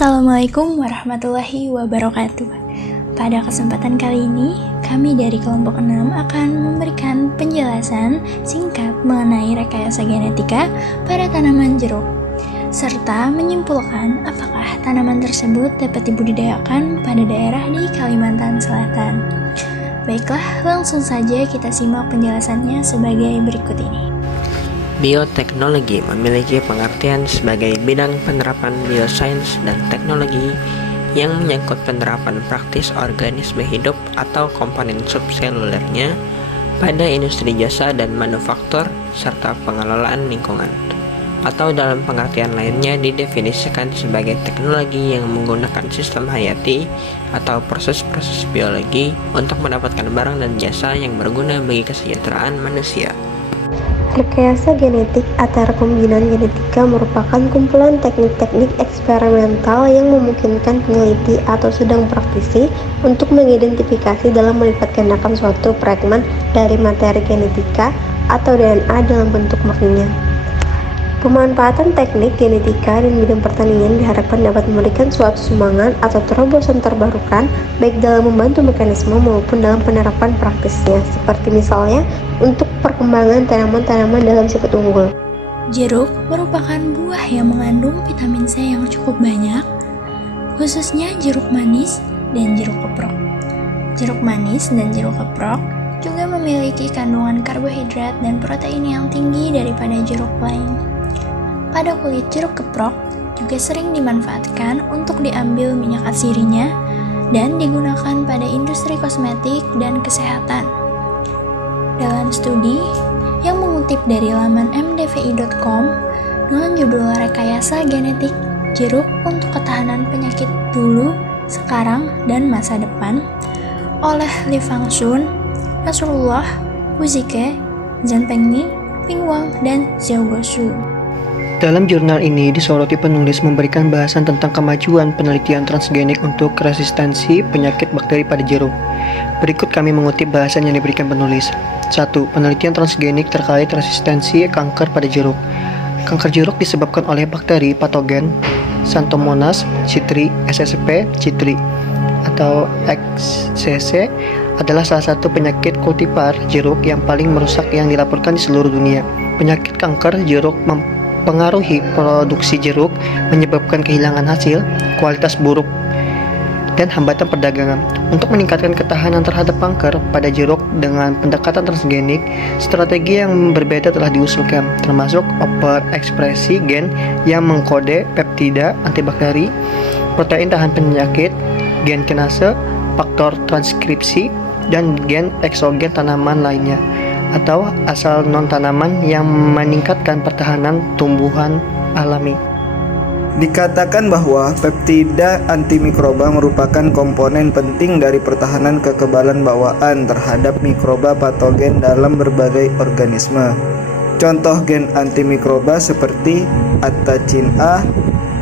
Assalamualaikum warahmatullahi wabarakatuh. Pada kesempatan kali ini, kami dari kelompok 6 akan memberikan penjelasan singkat mengenai rekayasa genetika pada tanaman jeruk, serta menyimpulkan apakah tanaman tersebut dapat dibudidayakan pada daerah di Kalimantan Selatan. Baiklah, langsung saja kita simak penjelasannya sebagai berikut ini. Bioteknologi memiliki pengertian sebagai bidang penerapan biosains dan teknologi yang menyangkut penerapan praktis organisme hidup atau komponen subselulernya pada industri jasa dan manufaktur serta pengelolaan lingkungan. Atau dalam pengertian lainnya didefinisikan sebagai teknologi yang menggunakan sistem hayati atau proses-proses biologi untuk mendapatkan barang dan jasa yang berguna bagi kesejahteraan manusia. Rekayasa genetik atau rekombinan genetika merupakan kumpulan teknik-teknik eksperimental yang memungkinkan peneliti atau sedang praktisi untuk mengidentifikasi dalam melipat gandakan suatu fragmen dari materi genetika atau DNA dalam bentuk murninya. Pemanfaatan teknik genetika dan bidang pertanian diharapkan dapat memberikan suatu sumbangan atau terobosan terbarukan baik dalam membantu mekanisme maupun dalam penerapan praktisnya, seperti misalnya untuk perkembangan tanaman-tanaman dalam sifat unggul. Jeruk merupakan buah yang mengandung vitamin C yang cukup banyak, khususnya jeruk manis dan jeruk keprok. Jeruk manis dan jeruk keprok juga memiliki kandungan karbohidrat dan protein yang tinggi daripada jeruk lain. Pada kulit jeruk keprok juga sering dimanfaatkan untuk diambil minyak asirinya dan digunakan pada industri kosmetik dan kesehatan. Dalam studi yang mengutip dari laman mdvi.com dengan judul Rekayasa Genetik Jeruk untuk Ketahanan Penyakit Dulu, Sekarang, dan Masa Depan oleh Li Fangsun, Nasrullah, Wuzike, Zhang Pengni, Ping Wang, dan Xiao Guoshu. Dalam jurnal ini disoroti penulis memberikan bahasan tentang kemajuan penelitian transgenik untuk resistensi penyakit bakteri pada jeruk. Berikut kami mengutip bahasan yang diberikan penulis. 1. Penelitian transgenik terkait resistensi kanker pada jeruk. Kanker jeruk disebabkan oleh bakteri patogen Xanthomonas citri SSP citri atau XCC adalah salah satu penyakit kultivar jeruk yang paling merusak yang dilaporkan di seluruh dunia. Penyakit kanker jeruk mempengaruhi produksi jeruk, menyebabkan kehilangan hasil, kualitas buruk, dan hambatan perdagangan. Untuk meningkatkan ketahanan terhadap kanker pada jeruk dengan pendekatan transgenik, strategi yang berbeda telah diusulkan, termasuk overekspresi gen yang mengkode peptida antibakteri, protein tahan penyakit, gen kinase, faktor transkripsi, dan gen eksogen tanaman lainnya atau asal non-tanaman yang meningkatkan pertahanan tumbuhan alami. Dikatakan bahwa peptida antimikroba merupakan komponen penting dari pertahanan kekebalan bawaan terhadap mikroba patogen dalam berbagai organisme. Contoh gen antimikroba seperti attacin A,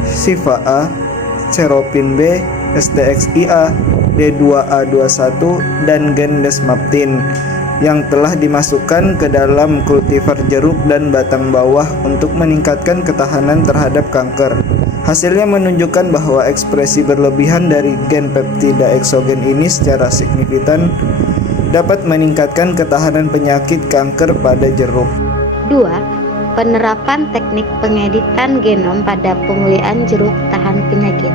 sifa A, seropin B, STXIA, D2A21, dan gen desmaptin yang telah dimasukkan ke dalam kultivar jeruk dan batang bawah untuk meningkatkan ketahanan terhadap kanker. Hasilnya menunjukkan bahwa ekspresi berlebihan dari gen peptida eksogen ini secara signifikan dapat meningkatkan ketahanan penyakit kanker pada jeruk. 2. Penerapan teknik pengeditan genom pada pemulihan jeruk tahan penyakit.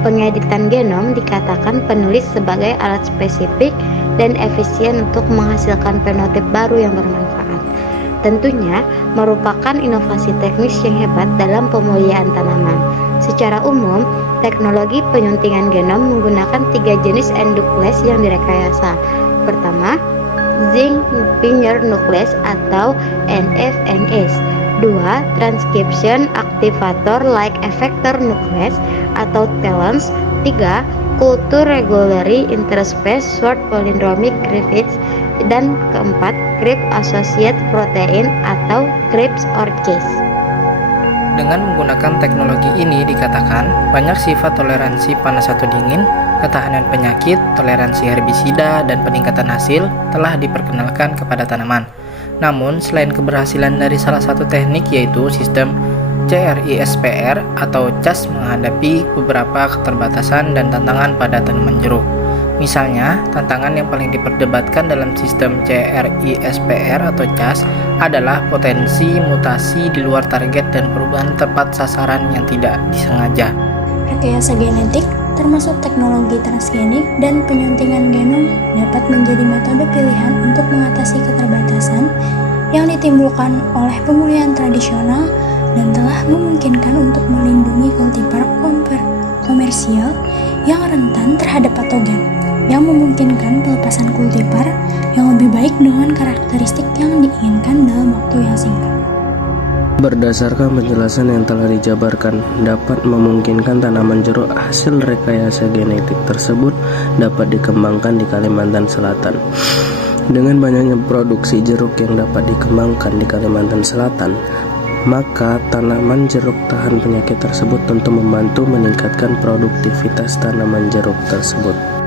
Pengeditan genom dikatakan penulis sebagai alat spesifik dan efisien untuk menghasilkan fenotip baru yang bermanfaat. Tentunya merupakan inovasi teknis yang hebat dalam pemulihan tanaman. Secara umum, teknologi penyuntingan genom menggunakan 3 jenis enduklease yang direkayasa. Pertama, zinc finger nuclease atau NFNS. 2. Transcription activator like effector nuclease atau TALENs. 3. Culture Regularly Interspecies Short Palindromic Cleavage, dan keempat, Crypt Associated Protein atau CRISPR or Cas. Dengan menggunakan teknologi ini dikatakan banyak sifat toleransi panas atau dingin, ketahanan penyakit, toleransi herbisida, dan peningkatan hasil telah diperkenalkan kepada tanaman. Namun, selain keberhasilan dari salah satu teknik yaitu sistem CRISPR atau CAS menghadapi beberapa keterbatasan dan tantangan pada tanaman jeruk. Misalnya, tantangan yang paling diperdebatkan dalam sistem CRISPR atau CAS adalah potensi mutasi di luar target dan perubahan tepat sasaran yang tidak disengaja. Rekayasa genetik, termasuk teknologi transgenik dan penyuntingan genom, dapat menjadi metode pilihan untuk mengatasi keterbatasan yang ditimbulkan oleh pemulihan tradisional dan telah memungkinkan untuk melindungi kultivar komersial yang rentan terhadap patogen, yang memungkinkan pelepasan kultivar yang lebih baik dengan karakteristik yang diinginkan dalam waktu yang singkat. Berdasarkan penjelasan yang telah dijabarkan, dapat memungkinkan tanaman jeruk hasil rekayasa genetik tersebut dapat dikembangkan di Kalimantan Selatan. Dengan banyaknya produksi jeruk yang dapat dikembangkan di Kalimantan Selatan, maka tanaman jeruk tahan penyakit tersebut tentu membantu meningkatkan produktivitas tanaman jeruk tersebut.